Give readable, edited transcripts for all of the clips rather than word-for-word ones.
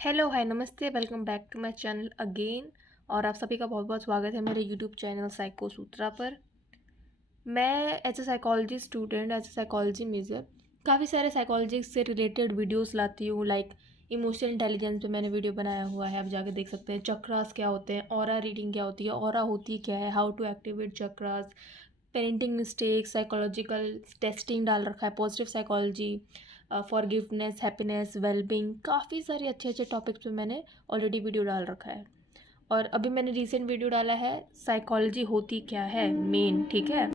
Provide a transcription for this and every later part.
Hello hi नमस्ते welcome back to my channel again. और आप सभी का बहुत बहुत स्वागत है मेरे यूट्यूब चैनल साइको सूत्रा पर। मैं as a psychology student, as a psychology major काफ़ी सारे साइकोलॉजी से रिलेटेड वीडियोस लाती हूँ। लाइक इमोशनल इंटेलिजेंस पे मैंने वीडियो बनाया हुआ है, आप जाके देख सकते हैं। चक्रास क्या होते हैं, ऑरा रीडिंग क्या होती है, ऑरा होती क्या है, how to activate chakras, parenting mistake, psychological testing डाल रखा है, positive psychology, forgiveness, happiness, wellbeing, काफ़ी सारे अच्छे अच्छे टॉपिक्स पे मैंने ऑलरेडी वीडियो डाल रखा है। और अभी मैंने रिसेंट वीडियो डाला है साइकोलॉजी होती क्या है मेन, ठीक है।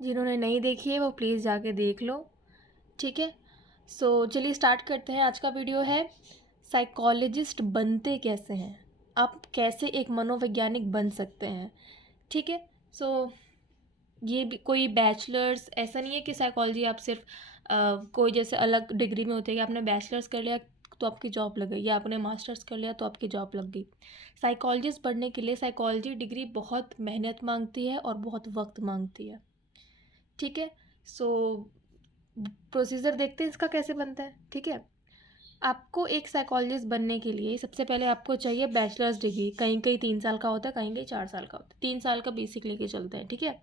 जिन्होंने नहीं देखी है वो प्लीज़ जाके देख लो, ठीक है। सो चलिए स्टार्ट करते हैं। आज का वीडियो है साइकोलॉजिस्ट बनते कैसे हैं, आप कैसे एक मनोवैज्ञानिक बन सकते हैं, ठीक है। सो ये भी कोई बैचलर्स ऐसा नहीं है कि साइकोलॉजी आप सिर्फ कोई जैसे अलग डिग्री में होते हैं कि आपने बैचलर्स कर लिया तो आपकी जॉब लग गई, या आपने मास्टर्स कर लिया तो आपकी जॉब लग गई। साइकोलॉजिस्ट बनने के लिए साइकोलॉजी डिग्री बहुत मेहनत मांगती है और बहुत वक्त मांगती है, ठीक है। सो प्रोसीजर देखते हैं इसका कैसे बनता है, ठीक है। आपको एक साइकोलॉजिस्ट बनने के लिए सबसे पहले आपको चाहिए बैचलर्स डिग्री। कहीं कहीं 3 साल का होता है, कहीं कहीं 4 साल का होता है। 3 साल का बेसिक लेके चलते हैं, ठीक है।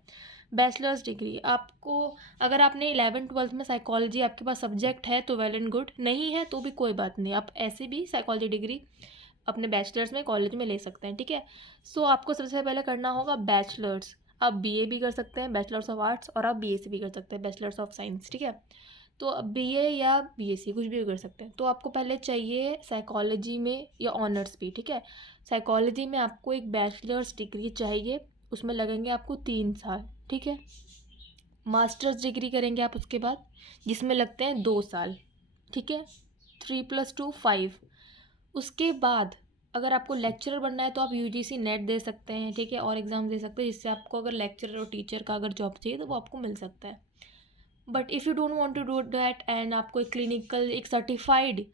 बैचलर्स डिग्री आपको, अगर आपने 11th-12th में साइकोलॉजी आपके पास सब्जेक्ट है तो वेल एंड गुड, नहीं है तो भी कोई बात नहीं, आप ऐसे भी साइकोलॉजी डिग्री अपने बैचलर्स में कॉलेज में ले सकते हैं, ठीक है। सो आपको सबसे पहले करना होगा बैचलर्स। आप बीए भी कर सकते हैं, बैचलर्स ऑफ आर्ट्स, और आप बीएससी भी कर सकते हैं, बैचलर्स ऑफ साइंस, ठीक है। तो अब बीए या बीएससी कुछ भी कर सकते हैं। तो आपको पहले चाहिए साइकोलॉजी में या ऑनर्स भी, ठीक है। साइकोलॉजी में आपको एक बैचलर्स डिग्री चाहिए, उसमें लगेंगे आपको 3 साल, ठीक है। मास्टर्स डिग्री करेंगे आप उसके बाद, जिसमें लगते हैं 2 साल, ठीक है। 3+2 5। उसके बाद अगर आपको लेक्चरर बनना है तो आप यूजीसी नेट दे सकते हैं, ठीक है, और एग्ज़ाम दे सकते हैं, जिससे आपको अगर लेक्चरर और टीचर का अगर जॉब चाहिए तो वो आपको मिल सकता है। But if you don't want to do that and आपको एक क्लिनिकल, एक सर्टिफाइड,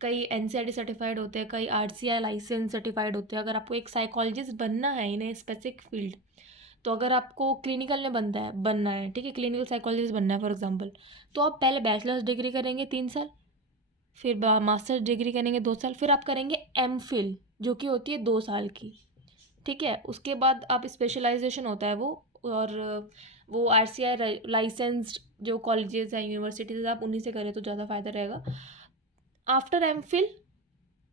कई एनसीईआरटी सर्टिफाइड होते हैं, कई आरसीआई लाइसेंस सर्टिफाइड होते हैं, अगर आपको एक साइकोलॉजिस्ट बनना है इन ए स्पेसिफिक फील्ड, तो अगर आपको क्लिनिकल में बनना है, ठीक है, क्लिनिकल साइकोलॉजिस्ट बनना है फॉर एग्जांपल, तो आप पहले बैचलर्स डिग्री करेंगे 3 साल, फिर मास्टर्स डिग्री करेंगे 2 साल, फिर आप करेंगे एमफिल जो कि होती है 2 साल की, ठीक है। उसके बाद आप स्पेशलाइजेशन होता है वो, और वो आरसीआई लाइसेंस्ड जो कॉलेजेस हैं, यूनिवर्सिटीज़, आप उन्हीं से करें तो ज़्यादा फ़ायदा रहेगा। आफ्टर एमफिल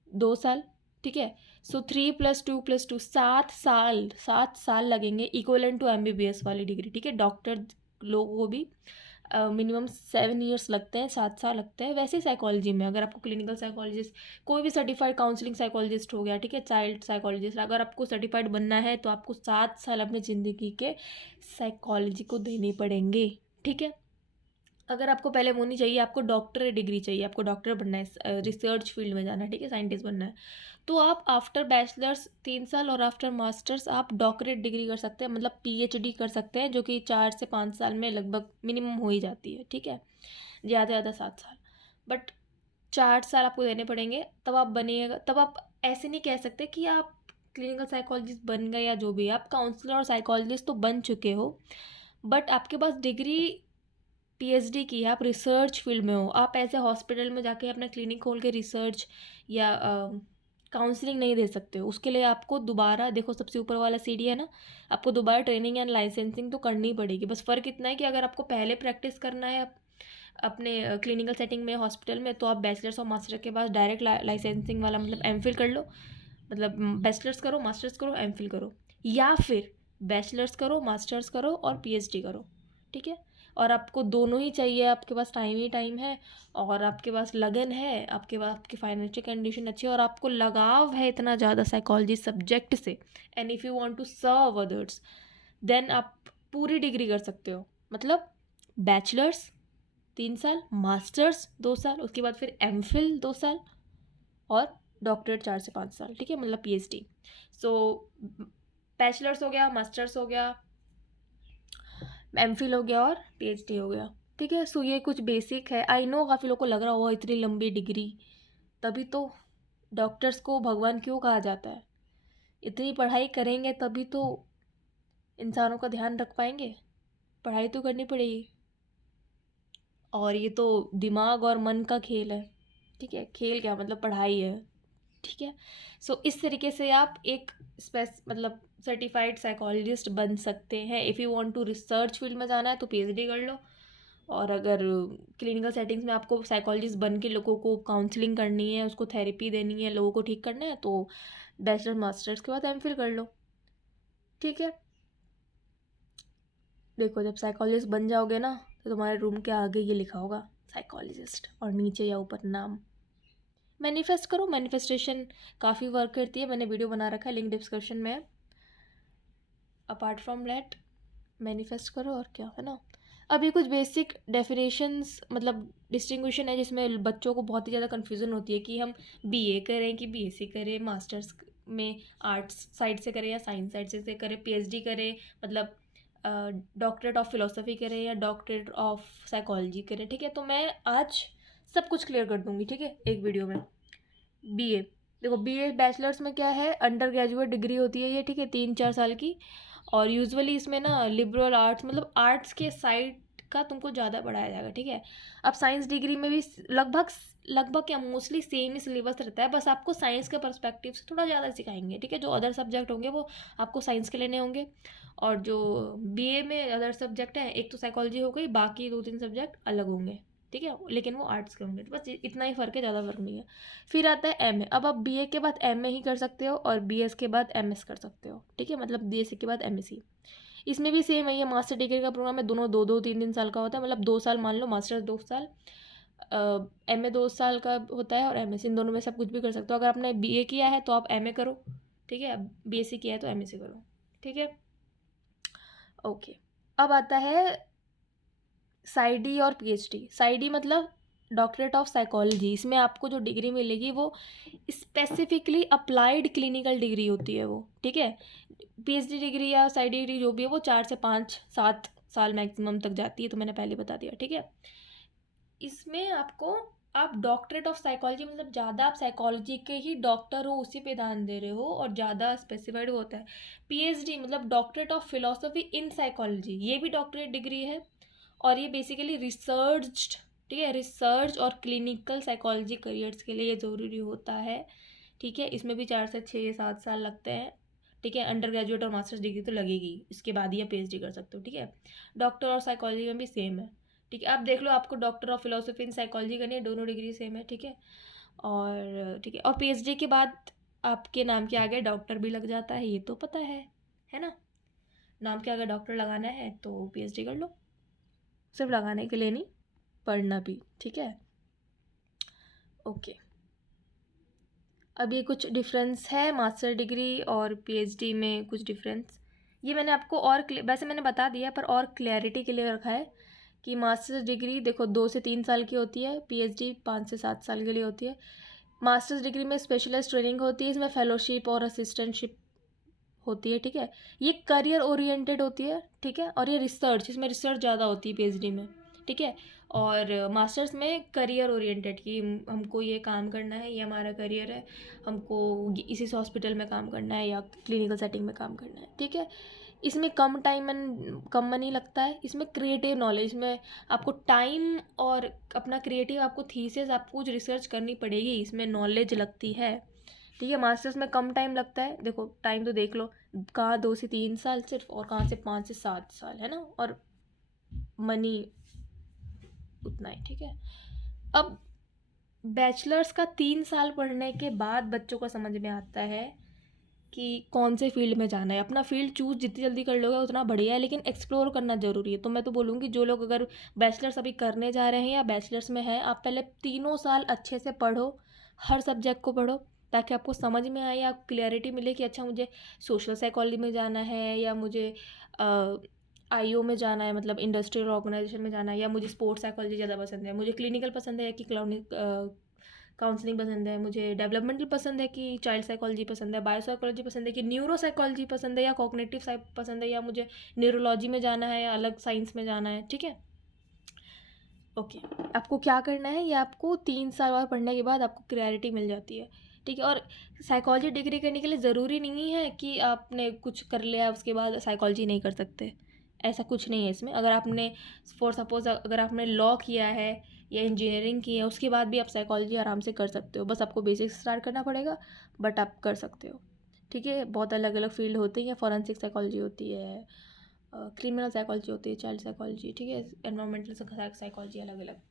2 साल, ठीक है। सो 3+2+2 7 साल, 7 साल लगेंगे, इक्वलेंट टू एमबीबीएस वाली डिग्री, ठीक है। डॉक्टर लोगों को भी मिनिमम 7 ईयर्स लगते हैं, 7 साल लगते हैं। वैसे साइकोलॉजी में अगर आपको क्लिनिकल साइकोलॉजिस्ट, कोई भी सर्टिफाइड काउंसलिंग साइकोलॉजिस्ट हो गया, ठीक है, चाइल्ड साइकोलॉजिस्ट, अगर आपको सर्टिफाइड बनना है तो आपको 7 साल अपनी ज़िंदगी के साइकोलॉजी को देने पड़ेंगे, ठीक है। अगर आपको पहले वो नहीं चाहिए, आपको डॉक्टर डिग्री चाहिए, आपको डॉक्टर बनना है, रिसर्च फील्ड में जाना है, ठीक है, साइंटिस्ट बनना है, तो आप आफ्टर बैचलर्स 3 साल और आफ्टर मास्टर्स आप डॉक्टरेट डिग्री कर सकते हैं, मतलब पीएचडी कर सकते हैं, जो कि 4 से 5 साल में लगभग मिनिमम हो ही जाती है, ठीक है। ज़्यादा से ज़्यादा 7 साल, बट 4 साल आपको देने पड़ेंगे, तब आप बनिएगा। तब आप ऐसे नहीं कह सकते कि आप क्लिनिकल साइकोलॉजिस्ट बन गए या जो भी, आप काउंसलर और साइकोलॉजिस्ट तो बन चुके हो, बट आपके पास डिग्री पीएचडी की है, आप रिसर्च फील्ड में हो, आप ऐसे हॉस्पिटल में जाके अपना क्लिनिक खोल के रिसर्च या काउंसलिंग नहीं दे सकते हो। उसके लिए आपको दोबारा, देखो सबसे ऊपर वाला सीढ़ी है ना, आपको दोबारा ट्रेनिंग एंड लाइसेंसिंग तो करनी पड़ेगी। बस फ़र्क इतना है कि अगर आपको पहले प्रैक्टिस करना है अपने क्लिनिकल सेटिंग में, हॉस्पिटल में, तो आप बैचलर्स और मास्टर के बाद डायरेक्ट लाइसेंसिंग वाला मतलब एमफिल कर लो, मतलब बैचलर्स करो, मास्टर्स करो, एमफिल करो, या फिर बैचलर्स करो, मास्टर्स करो और पीएचडी करो, ठीक है। और आपको दोनों ही चाहिए, आपके पास टाइम ही टाइम है, और आपके पास लगन है, आपके पास आपकी फाइनेंशियल कंडीशन अच्छी है, और आपको लगाव है इतना ज़्यादा साइकोलॉजी सब्जेक्ट से, and if you want to serve others, then आप पूरी डिग्री कर सकते हो। मतलब बैचलर्स 3 साल, मास्टर्स 2 साल, उसके बाद फिर एमफिल 2 साल, और डॉक्टरेट 4 से 5 साल, ठीक है, मतलब पीएचडी। सो बैचलर्स हो गया, मास्टर्स हो गया, एमफिल हो गया और पीएचडी हो गया, ठीक है। सो ये कुछ बेसिक है। आई नो काफ़ी लोगों को लग रहा होगा इतनी लंबी डिग्री, तभी तो डॉक्टर्स को भगवान क्यों कहा जाता है, इतनी पढ़ाई करेंगे तभी तो इंसानों का ध्यान रख पाएंगे, पढ़ाई तो करनी पड़ेगी। और ये तो दिमाग और मन का खेल है, ठीक है, खेल क्या मतलब पढ़ाई है, ठीक है। सो इस तरीके से आप एक मतलब सर्टिफाइड साइकोलॉजिस्ट बन सकते हैं। If you want to research field में जाना है तो पीएचडी कर लो, और अगर क्लिनिकल सेटिंग्स में आपको साइकोलॉजिस्ट बन के लोगों को काउंसलिंग करनी है, उसको थेरेपी देनी है, लोगों को ठीक करना है, तो बैचलर मास्टर्स के बाद एमफिल कर लो। ठीक है। देखो, जब साइकोलॉजिस्ट बन जाओगे ना तो तुम्हारे रूम के आगे ये लिखा होगा साइकोलॉजिस्ट, और नीचे या ऊपर नाम। मैनिफेस्ट करो, मैनिफेस्टेशन काफ़ी वर्क करती है, मैंने वीडियो बना रखा है, लिंक डिस्क्रिप्शन में है। अपार्ट फ्रॉम दैट मैनिफेस्ट करो, और क्या है ना। अभी कुछ बेसिक डेफिनेशंस मतलब डिस्टिंग्विशन है जिसमें बच्चों को बहुत ही ज़्यादा कन्फ्यूज़न होती है कि हम बीए करें कि बीएससी करें, मास्टर्स में आर्ट्स साइड से करें या साइंस साइड से करें, पीएचडी करें, मतलब डॉक्टरेट ऑफ फिलोसफी करें या डॉक्टरेट ऑफ साइकोलॉजी करें। ठीक है, तो मैं आज सब कुछ क्लियर कर दूंगी, ठीक है, एक वीडियो में। बीए, देखो बीए बैचलर्स में क्या है, अंडर ग्रेजुएट डिग्री होती है ये, ठीक है, 3-4 साल की। और यूजुअली इसमें ना लिबरल आर्ट्स मतलब आर्ट्स के साइड का तुमको ज़्यादा पढ़ाया जाएगा। ठीक है, अब साइंस डिग्री में भी लगभग लगभग क्या मोस्टली सेम ही सिलेबस रहता है, बस आपको साइंस के पर्सपेक्टिव से थोड़ा ज़्यादा सिखाएंगे। ठीक है, जो अदर सब्जेक्ट होंगे वो आपको साइंस के लेने होंगे, और जो बीए में अदर सब्जेक्ट हैं, एक तो साइकोलॉजी हो गई, बाकी 2-3 सब्जेक्ट अलग होंगे। ठीक है, लेकिन वो आर्ट्स के होंगे, तो बस इतना ही फ़र्क है, ज़्यादा फ़र्क नहीं है। फिर आता है एमए। अब आप बीए के बाद एमए ही कर सकते हो, और बीएस के बाद एमएस कर सकते हो। ठीक है, मतलब बीएससी के बाद एमएससी। इसमें भी सेम है, ये मास्टर डिग्री का प्रोग्राम है, दोनों 2-2, 3-3 साल का होता है, मतलब 2 साल मान लो, मास्टर्स 2 साल, एमए 2 साल का होता है, और एमएससी, इन दोनों में सब कुछ भी कर सकते हो। अगर आपने बीए किया है तो आप एमए करो, ठीक है, बीएससी किया है तो एमएससी करो। ठीक है, ओके। अब आता है साइडी और पीएचडी। साइडी मतलब डॉक्टरेट ऑफ साइकोलॉजी। इसमें आपको जो डिग्री मिलेगी वो स्पेसिफिकली अप्लाइड क्लिनिकल डिग्री होती है वो। ठीक है, पीएचडी डिग्री या साइडी डिग्री जो भी है वो 4 से 5-7 साल मैक्सिमम तक जाती है, तो मैंने पहले बता दिया। ठीक है, इसमें आपको आप डॉक्टरेट ऑफ साइकोलॉजी मतलब ज़्यादा आप साइकोलॉजी के ही डॉक्टर हो, उसी पे ध्यान दे रहे हो, और ज़्यादा स्पेसिफाइड होता है। पीएचडी मतलब doctorate of philosophy in psychology, ये भी डॉक्टरेट डिग्री है, और ये बेसिकली रिसर्च, ठीक है, रिसर्च और क्लिनिकल साइकोलॉजी करियर्स के लिए ये ज़रूरी होता है। ठीक है, इसमें भी 4 से 6-7 साल लगते हैं। ठीक है, अंडर ग्रेजुएट और मास्टर्स डिग्री तो लगेगी, इसके बाद ही आप पीएचडी कर सकते हो। ठीक है, डॉक्टर और साइकोलॉजी में भी सेम है। ठीक है, आप देख लो, आपको doctor of philosophy in psychology करनी है, दोनों डिग्री सेम है। ठीक है, और ठीक है, और पीएचडी के बाद आपके नाम के आगे डॉक्टर भी लग जाता है, ये तो पता है ना। नाम के आगे डॉक्टर लगाना है तो पीएचडी कर लो, सिर्फ लगाने के लिए नहीं, पढ़ना भी। ठीक है, ओके। अब ये कुछ डिफरेंस है मास्टर डिग्री और पीएचडी में, कुछ डिफरेंस ये मैंने आपको और वैसे मैंने बता दिया, पर और क्लैरिटी के लिए रखा है कि मास्टर्स डिग्री देखो 2 से 3 साल की होती है, पीएचडी 5 से 7 साल के लिए होती है। मास्टर्स डिग्री में स्पेशलाइज्ड ट्रेनिंग होती है, इसमें फेलोशिप और असिस्टेंटशिप होती है। ठीक है, ये करियर ओरिएंटेड होती है। ठीक है, और ये रिसर्च, इसमें रिसर्च ज़्यादा होती है पीएचडी में। ठीक है, और मास्टर्स में करियर ओरिएंटेड कि हमको ये काम करना है, ये हमारा करियर है, हमको इसी हॉस्पिटल में काम करना है या क्लिनिकल सेटिंग में काम करना है। ठीक है, इसमें कम मनी लगता है। इसमें क्रिएटिव नॉलेज में आपको टाइम और अपना क्रिएटिव आपको थीसिस आपको कुछ रिसर्च करनी पड़ेगी, इसमें नॉलेज लगती है। ठीक है, मास्टर्स में कम टाइम लगता है, देखो टाइम तो देख लो, कहाँ 2 से 3 साल सिर्फ, और कहाँ से 5 से 7 साल, है ना, और मनी उतना ही। ठीक है, अब बैचलर्स का 3 साल पढ़ने के बाद बच्चों को समझ में आता है कि कौन से फील्ड में जाना है। अपना फील्ड चूज़ जितनी जल्दी कर लोगे उतना बढ़िया है, लेकिन एक्सप्लोर करना ज़रूरी है। तो मैं तो बोलूँगी जो लोग अगर बैचलर्स अभी करने जा रहे हैं या बैचलर्स में हैं, आप पहले 3 साल अच्छे से पढ़ो, हर सब्जेक्ट को पढ़ो, ताकि आपको समझ में आए, आपको क्लैरिटी मिले कि अच्छा मुझे सोशल साइकोलॉजी में जाना है, या मुझे आईओ में जाना है, मतलब इंडस्ट्रियल ऑर्गेनाइजेशन में जाना है, या मुझे स्पोर्ट्स साइकोलॉजी ज़्यादा पसंद है, मुझे क्लिनिकल पसंद है, या कि काउंसलिंग पसंद है, मुझे डेवलपमेंटल पसंद है, कि चाइल्ड साइकोलॉजी पसंद है, बायो साइकोलॉजी पसंद है, कि न्यूरो साइकोलॉजी पसंद है, या कॉग्निटिव साइक पसंद है, या मुझे न्यूरोलॉजी में जाना है, या अलग साइंस में जाना है। ठीक है, ओके। आपको क्या करना है, ये आपको 3 साल बाद पढ़ने के बाद आपको क्लैरिटी मिल जाती है। ठीक है, और साइकोलॉजी डिग्री करने के लिए ज़रूरी नहीं है कि आपने कुछ कर लिया उसके बाद साइकोलॉजी नहीं कर सकते, ऐसा कुछ नहीं है इसमें। अगर आपने फॉर सपोज़ अगर आपने लॉ किया है या इंजीनियरिंग की है, उसके बाद भी आप साइकोलॉजी आराम से कर सकते हो। बस आपको बेसिक स्टार्ट करना पड़ेगा, बट आप कर सकते हो। ठीक है, बहुत अलग अलग फील्ड होती हैं। फॉरेंसिक साइकोलॉजी होती है, क्रिमिनल साइकोलॉजी होती है, चाइल्ड साइकोलॉजी, ठीक है, एनवायरमेंटल साइकोलॉजी, अलग अलग।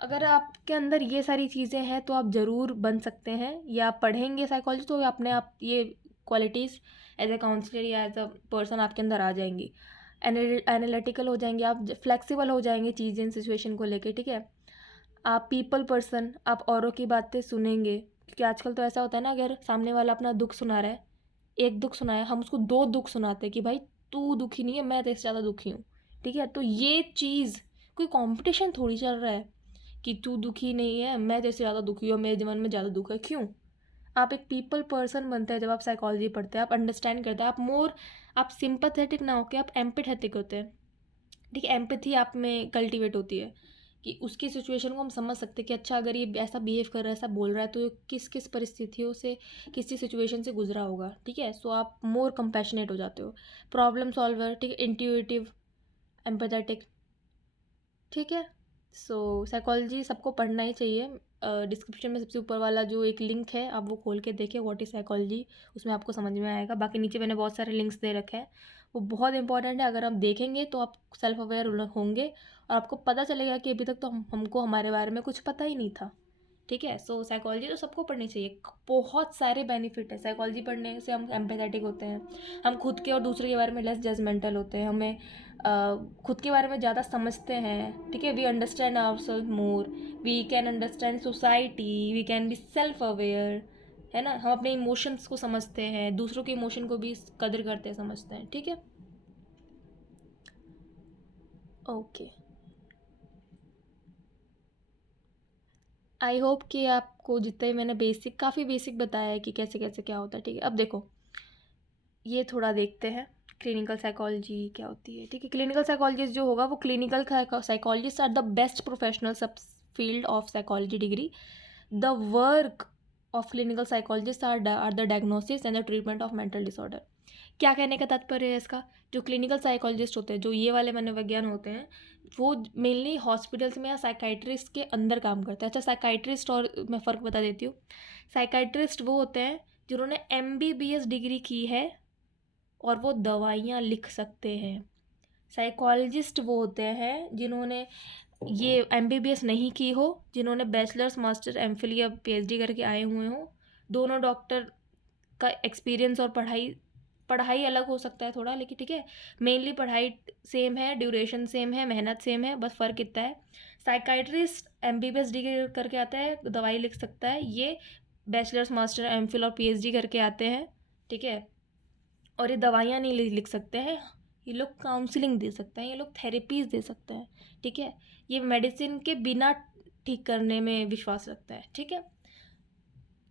अगर आपके अंदर ये सारी चीज़ें हैं तो आप ज़रूर बन सकते हैं, या पढ़ेंगे साइकोलॉजी तो अपने आप ये क्वालिटीज़ एज ए काउंसलर या एज अ पर्सन आपके अंदर आ जाएंगी। एनालिटिकल हो जाएंगे आप, फ्लेक्सिबल हो जाएंगे चीज़ें सिचुएशन को लेके। ठीक है, आप पीपल पर्सन, आप औरों की बातें सुनेंगे, क्योंकि आजकल तो ऐसा होता है ना, अगर सामने वाला अपना दुख सुना रहा है, एक दुख सुनाया, हम उसको दो दुख सुनाते हैं कि भाई तू दुखी नहीं है, मैं तेरे से ज़्यादा दुखी हूँ। ठीक है, तो ये चीज़, कोई कंपटीशन थोड़ी चल रहा है कि तू दुखी नहीं है, मैं तेरे से ज़्यादा दुखी हूँ, मेरे जीवन में ज़्यादा दुख है। क्यों? आप एक पीपल पर्सन बनते हैं जब आप साइकोलॉजी पढ़ते हैं, आप अंडरस्टैंड करते हैं, आप मोर, आप सिंपैथेटिक ना होकर आप एम्पैथेटिक होते हैं। ठीक है, एम्पैथी आप में कल्टीवेट होती है कि उसकी सिचुएशन को हम समझ सकते हैं कि अच्छा, अगर ये ऐसा बिहेव कर रहा है, ऐसा बोल रहा है, तो किस किस परिस्थितियों से, किसी सिचुएशन से गुजरा होगा। ठीक है, सो आप मोर कंपैशनेट हो जाते हो, प्रॉब्लम सॉल्वर, ठीक है, इंट्यूटिव, एम्पैथेटिक। ठीक है, सो साइकोलॉजी सबको पढ़ना ही चाहिए। डिस्क्रिप्शन में सबसे ऊपर वाला जो एक लिंक है, आप वो खोल के देखिए, व्हाट इज़ साइकोलॉजी, उसमें आपको समझ में आएगा। बाकी नीचे मैंने बहुत सारे लिंक्स दे रखे हैं, वो बहुत इंपॉर्टेंट है। अगर आप देखेंगे तो आप सेल्फ अवेयर होंगे और आपको पता चलेगा कि अभी तक तो हमको हमारे बारे में कुछ पता ही नहीं था। ठीक है, सो साइकोलॉजी तो सबको पढ़नी चाहिए, बहुत सारे बेनिफिट है साइकोलॉजी पढ़ने से। हम एम्पैथेटिक होते हैं, हम खुद के और दूसरे के बारे में लेस जजमेंटल होते हैं, हमें खुद के बारे में ज़्यादा समझते हैं। ठीक है, we understand ourselves more, we can understand society, we can be self aware, है ना। हम अपने इमोशंस को समझते हैं, दूसरों के इमोशन को भी कदर करते हैं, समझते हैं। ठीक है, ओके, आई होप कि आपको जितना ही मैंने बेसिक, काफ़ी बेसिक बताया है कि कैसे कैसे क्या होता है। ठीक है, अब देखो, ये थोड़ा देखते हैं क्लिनिकल साइकोलॉजी क्या होती है। ठीक है, क्लिनिकल साइकोलॉजिस्ट जो होगा वो clinical psychologist are the best professional sub field of psychology degree. The work of clinical psychologist are the diagnosis and the treatment of mental disorder. क्या कहने का तात्पर्य है इसका? जो क्लिनिकल साइकोलॉजिस्ट होते हैं, जो ये वाले मनोविज्ञान होते हैं, वो मेनली हॉस्पिटल्स में या साइकाइट्रिस्ट के अंदर काम करते हैं। अच्छा, साइकाइट्रिस्ट और मैं फ़र्क बता देती हूँ। साइकाइट्रिस्ट वो होते हैं जिन्होंने MBBS डिग्री की है और वो दवाइयाँ लिख सकते हैं। साइकोलॉजिस्ट वो होते हैं जिन्होंने ये MBBS नहीं की हो, जिन्होंने बैचलर्स, मास्टर, एमफिल या PhD करके आए हुए हों। दोनों डॉक्टर का एक्सपीरियंस और पढ़ाई, पढ़ाई अलग हो सकता है थोड़ा, लेकिन ठीक है, मेनली पढ़ाई सेम है, ड्यूरेशन सेम है, मेहनत सेम है, बस फ़र्क इतना है। साइकाइट्रिस्ट MBBS डिग्री करके आता है, दवाई लिख सकता है। ये बैचलर्स, मास्टर, एमफिल और PhD करके आते हैं। ठीक है, और ये दवाइयाँ नहीं लिख सकते हैं, ये लोग काउंसलिंग दे सकते हैं, ये लोग थेरेपीज़ दे सकते हैं। ठीक है, ये मेडिसिन के बिना ठीक करने में विश्वास रखता है। ठीक है,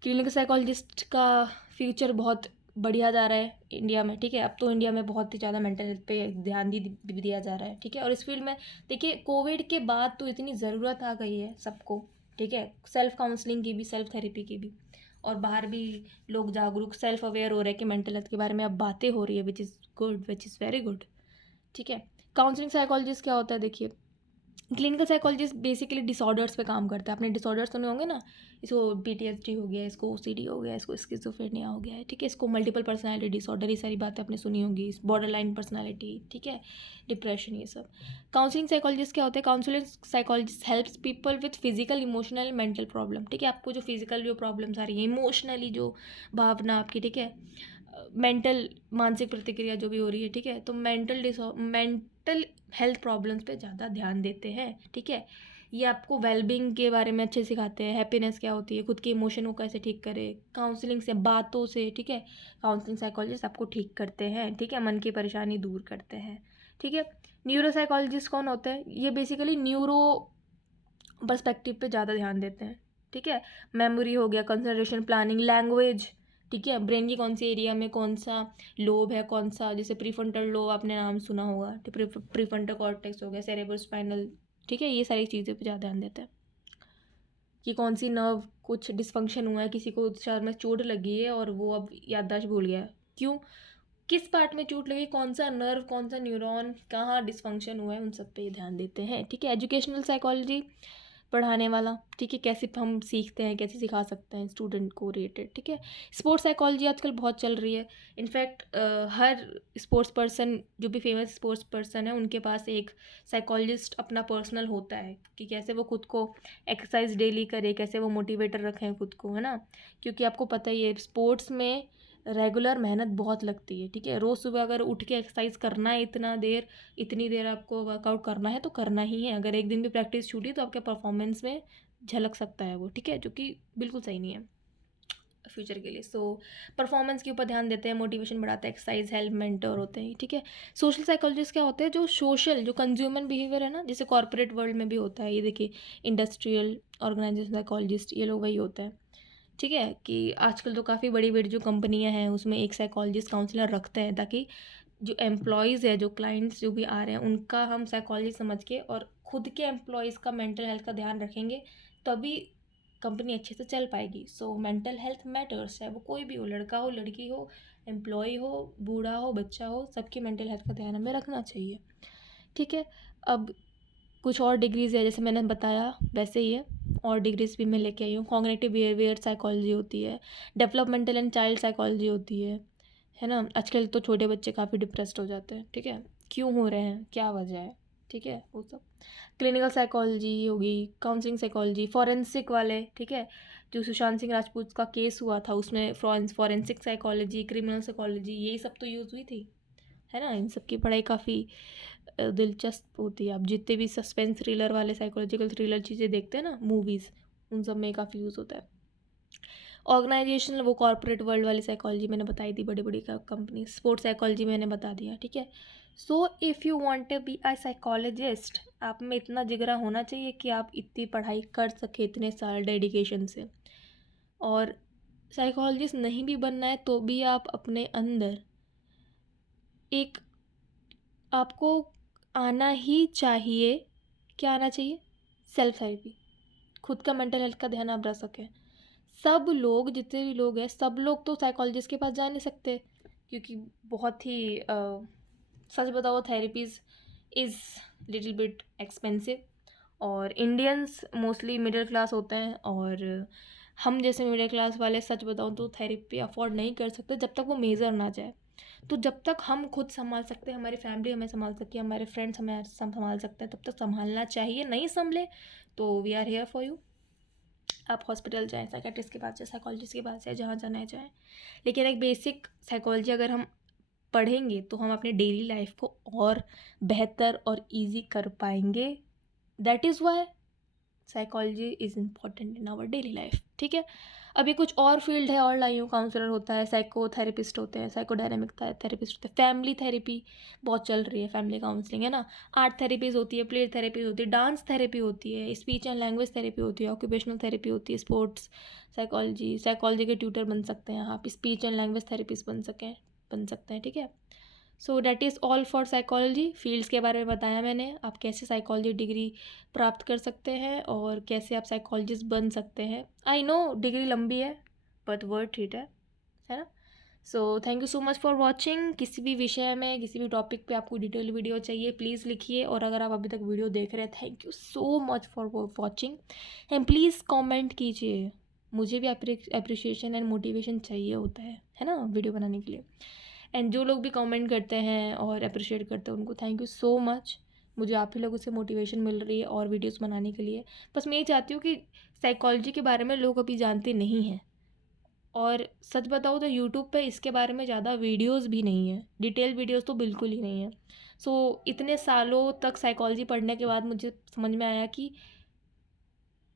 क्लिनिकल साइकोलॉजिस्ट का फ्यूचर बहुत बढ़िया जा रहा है इंडिया में। ठीक है, अब तो इंडिया में बहुत ही ज़्यादा मेंटल हेल्थ पे ध्यान दिया जा रहा है। ठीक है, और इस फील्ड में देखिए, कोविड के बाद तो इतनी ज़रूरत आ गई है सबको। ठीक है, सेल्फ काउंसलिंग की भी, सेल्फ थेरेपी की भी, और बाहर भी लोग जागरूक, सेल्फ अवेयर हो रहे हैं कि मेंटल हेल्थ के बारे में अब बातें हो रही है, which is good, which is very good. ठीक है, काउंसलिंग साइकोलॉजिस्ट क्या होता है? देखिए, क्लिनिकल साइकोलॉजिस्ट बेसिकली डिसऑर्डर्स पे काम करता है। आपने डिसऑर्डर्स सुने होंगे ना, इसको PTSD हो गया, इसको OCD हो गया, इसको स्किज़ोफ्रेनिया हो गया है। ठीक है, इसको मल्टीपल पर्सनालिटी डिसऑर्डर, ये सारी बातें आपने सुनी होंगी, बॉर्डर लाइन पर्सनैलिटी, ठीक है, डिप्रेशन, ये सब। काउंसलिंग साइकोलॉजिस्ट क्या होते हैं? Counselling psychologist helps people with physical, emotional, mental problem. ठीक है, आपको जो फिजिकल जो प्रॉब्लम्स आ रही है, इमोशनली जो भावना आपकी, ठीक है, मेंटल, मानसिक प्रतिक्रिया जो भी हो रही है, ठीक है, तो मेंटल हेल्थ प्रॉब्लम्स पे ज़्यादा ध्यान देते हैं। ठीक है, ये आपको वेलबींग के बारे में अच्छे सिखाते हैं, हैप्पीनेस क्या होती है, खुद के इमोशन को कैसे ठीक करें, काउंसलिंग से, बातों से। ठीक है, काउंसलिंग साइकोलॉजिस्ट आपको ठीक करते हैं। ठीक है, मन की परेशानी दूर करते हैं। ठीक है, न्यूरो साइकोलॉजिस्ट कौन होते हैं? ये बेसिकली न्यूरो पर्सपेक्टिव पे ज़्यादा ध्यान देते हैं। ठीक है, मेमोरी हो गया, कंसंट्रेशन, प्लानिंग, लैंग्वेज। ठीक है, ब्रेन की कौन सी एरिया में कौन सा लोब है, कौन सा, जैसे प्रीफ्रंटल लोब आपने नाम सुना होगा, प्रीफ्रंटल कॉर्टेक्स हो गया, सेरेब्रो स्पाइनल। ठीक है, ये सारी चीज़ों पे ज़्यादा ध्यान देते हैं कि कौन सी नर्व कुछ डिसफंक्शन हुआ है, किसी को शरीर में चोट लगी है और वो अब याददाश्त भूल गया है। क्यों, किस पार्ट में चोट लगी, कौन सा नर्व, कौन सा न्यूरॉन, कहाँ डिसफंक्शन हुआ है, उन सब पे ध्यान देते हैं। ठीक है, एजुकेशनल साइकोलॉजी पढ़ाने वाला, ठीक है, कैसे हम सीखते हैं, कैसे सिखा सकते हैं स्टूडेंट को रिलेटेड, ठीक है। स्पोर्ट्स साइकोलॉजी आजकल बहुत चल रही है। इनफैक्ट हर स्पोर्ट्स पर्सन, जो भी फेमस स्पोर्ट्स पर्सन है, उनके पास एक साइकोलॉजिस्ट अपना पर्सनल होता है कि कैसे वो खुद को एक्सरसाइज डेली करे, कैसे वो मोटिवेटर रखें खुद को, है ना। क्योंकि आपको पता ही है स्पोर्ट्स में रेगुलर मेहनत बहुत लगती है, ठीक है। रोज़ सुबह अगर उठ के एक्सरसाइज करना है, इतनी देर आपको वर्कआउट करना है तो करना ही है। अगर एक दिन भी प्रैक्टिस छूटी तो आपके परफॉर्मेंस में झलक सकता है वो, ठीक है, जो कि बिल्कुल सही नहीं है फ्यूचर के लिए। सो परफॉर्मेंस के ऊपर ध्यान देते हैं, मोटिवेशन बढ़ाते हैं, एक्सरसाइज हेल्प मेंटर होते हैं, ठीक है। सोशल साइकोलॉजिस्ट क्या होते हैं, जो कंज्यूमर बिहेवियर है ना, जैसे कॉर्पोरेट वर्ल्ड में भी होता है, ये देखिए इंडस्ट्रियल ऑर्गेनाइजेशन साइकोलॉजिस्ट, ये लोग वही होते हैं, ठीक है। कि आजकल तो काफ़ी बड़ी बड़ी जो कंपनियां हैं उसमें एक साइकोलॉजिस्ट काउंसलर रखते हैं, ताकि जो एम्प्लॉयज़ है, जो क्लाइंट्स जो भी आ रहे हैं, उनका हम साइकोलॉजी समझ के और खुद के एम्प्लॉयज़ का मेंटल हेल्थ का ध्यान रखेंगे, तभी कंपनी अच्छे से चल पाएगी। सो मेंटल हेल्थ मैटर्स, है वो कोई भी हो, लड़का हो, लड़की हो, एम्प्लॉय हो, बूढ़ा हो, बच्चा हो, सबकी मेंटल हेल्थ का ध्यान हमें रखना चाहिए, ठीक है। अब कुछ और डिग्रीज़ है, जैसे मैंने बताया वैसे ही है, और डिग्रीज़ भी मैं लेके आई हूँ। कॉग्निटिव बिहेवियर साइकोलॉजी होती है, डेवलपमेंटल एंड चाइल्ड साइकोलॉजी होती है ना। आजकल तो छोटे बच्चे काफ़ी डिप्रेस्ड हो जाते हैं, ठीक है, क्यों हो रहे हैं, क्या वजह है, ठीक है, वो सब। क्लिनिकल साइकोलॉजी होगी, काउंसलिंग साइकोलॉजी, फॉरेंसिक वाले, ठीक है, जो सुशांत सिंह राजपूत का केस हुआ था उसमें फॉरेंसिक साइकोलॉजी, क्रिमिनल साइकोलॉजी, ये सब तो यूज़ हुई थी, है ना। इन सब की पढ़ाई काफ़ी दिलचस्प होती है। आप जितने भी सस्पेंस थ्रिलर वाले साइकोलॉजिकल थ्रिलर चीज़ें देखते हैं ना मूवीज़, उन सब में काफ़ी यूज़ होता है। ऑर्गेनाइजेशनल, वो कॉर्पोरेट वर्ल्ड वाली साइकोलॉजी मैंने बताई थी, बड़ी बड़ी कंपनी। स्पोर्ट्स साइकोलॉजी मैंने बता दिया, ठीक है। So if you want to be a psychologist, आप में इतना जिगरा होना चाहिए कि आप इतनी पढ़ाई कर सके इतने साल डेडिकेशन से। और साइकोलॉजिस्ट नहीं भी बनना है तो भी आप अपने अंदर एक, आपको आना ही चाहिए, क्या आना चाहिए, सेल्फ थेरेपी। खुद का मेंटल हेल्थ का ध्यान आप रख सकें। सब लोग, जितने भी लोग हैं, सब लोग तो साइकोलॉजिस्ट के पास जा नहीं सकते, क्योंकि बहुत ही सच बताओ therapies is little bit expensive, और इंडियंस मोस्टली मिडिल क्लास होते हैं, और हम जैसे मिडिल क्लास वाले सच बताऊँ तो थेरेपी अफोर्ड नहीं कर सकते जब तक वो मेजर ना जाए। तो जब तक हम खुद संभाल सकते हैं, हमारी फैमिली हमें संभाल सकती है, हमारे फ्रेंड्स हमें संभाल सकते हैं, तब तक संभालना चाहिए। नहीं संभले तो we are here for you. आप हॉस्पिटल जाएँ, साइकेट्रिस्ट के पास जाएँ, साइकोलॉजिस्ट के पास जाएँ, जहाँ जाना है जाएँ। लेकिन एक बेसिक साइकोलॉजी अगर हम पढ़ेंगे तो हम अपने डेली लाइफ को और बेहतर और ईजी कर पाएंगे। That is why psychology is important in our daily life, ठीक है। अभी कुछ और फील्ड है और लाई हूँ, काउंसलर होता है, साइकोथेरेपिस्ट होते हैं, साइकोडायनेमिक थेरेपिस्ट होते हैं, फैमिली थेरेपी बहुत चल रही है, फैमिली काउंसलिंग, है ना। आर्ट थेरेपीज होती है, प्ले थेरेपी होती है, डांस थेरेपी होती है, स्पीच एंड लैंग्वेज थेरेपी होती है, ऑक्यूपेशनल थेरेपी होती है, स्पोर्ट्स साइकोलॉजी के ट्यूटर बन सकते हैं आप, स्पीच एंड लैंग्वेज थेरेपिस्ट बन सकते हैं, ठीक है। So that is all for psychology. Fields के बारे में बताया मैंने, आप कैसे साइकोलॉजी डिग्री प्राप्त कर सकते हैं और कैसे आप साइकोलॉजिस्ट बन सकते हैं। आई नो डिग्री लंबी है बट वर्थ इट है ना। सो thank you so much for watching. किसी भी विषय में, किसी भी टॉपिक पे आपको डिटेल वीडियो चाहिए, प्लीज़ लिखिए। और अगर आप अभी तक वीडियो देख रहे हैं, thank you so much for watching, and please comment कीजिए। मुझे भी अप्रिशिएशन एंड मोटिवेशन चाहिए होता है ना, वीडियो बनाने के लिए। एंड जो लोग भी कमेंट करते हैं और अप्रिशिएट करते हैं, उनको थैंक यू सो मच। मुझे आप ही लोगों से मोटिवेशन मिल रही है और वीडियोस बनाने के लिए। बस मैं ये चाहती हूँ कि साइकोलॉजी के बारे में लोग अभी जानते नहीं हैं, और सच बताऊँ तो यूट्यूब पे इसके बारे में ज़्यादा वीडियोस भी नहीं है, डिटेल वीडियोस तो बिल्कुल ही नहीं है। सो इतने सालों तक साइकोलॉजी पढ़ने के बाद मुझे समझ में आया कि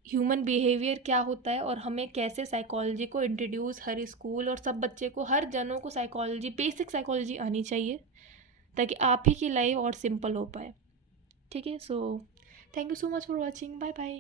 ह्यूमन बिहेवियर क्या होता है, और हमें कैसे साइकोलॉजी को इंट्रोड्यूस हर स्कूल और सब बच्चे को, हर जनों को साइकोलॉजी, बेसिक साइकोलॉजी आनी चाहिए, ताकि आप ही की लाइफ और सिंपल हो पाए, ठीक है। So thank you so much for watching, bye bye.